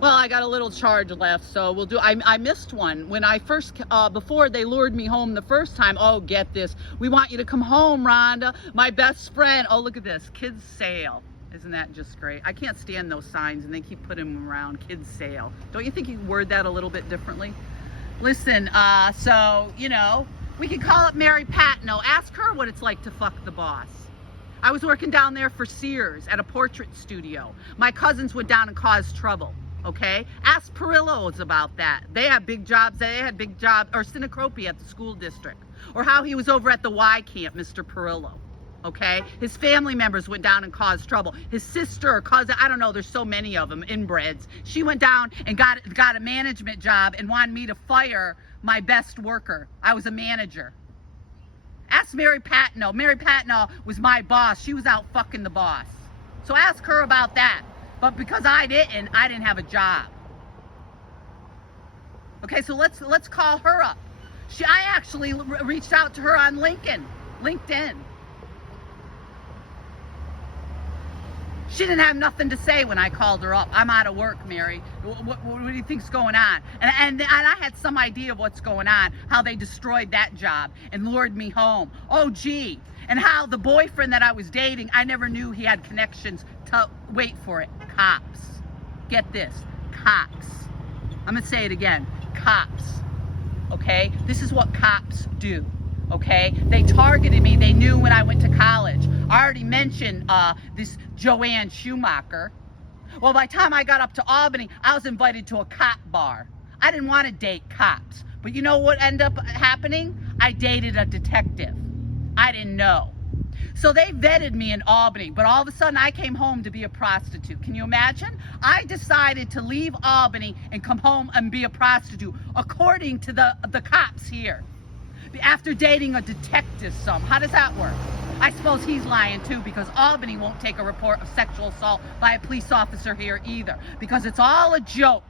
Well, I got a little charge left, so we'll do. I missed one when I first, before they lured me home the first time. Oh, get this. We want you to come home, Rhonda. My best friend. Oh, look at this. Kids sale. Isn't that just great? I can't stand those signs, and they keep putting them around. Kids sale. Don't you think you could word that a little bit differently? Listen, so, you know, we can call up Mary Patno. Ask her what it's like to fuck the boss. I was working down there for Sears at a portrait studio. My cousins went down and caused trouble. Okay, ask Perillos about that. They have big jobs. They had big jobs, or Cinecropy at the school district, or how he was over at the Y camp, Mr. Perillo. Okay, his family members went down and caused trouble. His sister or cousin, I don't know. There's so many of them, inbreds. She went down and got a management job and wanted me to fire my best worker. I was a manager. Ask Mary Patno. Mary Patno was my boss. She was out fucking the boss. So ask her about that. But because I didn't have a job. Okay, so let's call her up. I actually reached out to her on LinkedIn. She didn't have nothing to say when I called her up. I'm out of work, Mary. What do you think's going on? And I had some idea of what's going on, how they destroyed that job and lured me home. Oh, gee. And how the boyfriend that I was dating, I never knew he had connections to, wait for it, cops. Get this, cops. I'm gonna say it again, cops. Okay, this is what cops do. Okay, they targeted me. They knew when I went to college. I already mentioned this Joanne Schumacher. Well, by the time I got up to Albany, I was invited to a cop bar. I didn't want to date cops, but you know what ended up happening? I dated a detective. I didn't know. So they vetted me in Albany, but all of a sudden I came home to be a prostitute. Can you imagine? I decided to leave Albany and come home and be a prostitute, according to the cops here. After dating a detective some. How does that work? I suppose he's lying too, because Albany won't take a report of sexual assault by a police officer here either, because it's all a joke.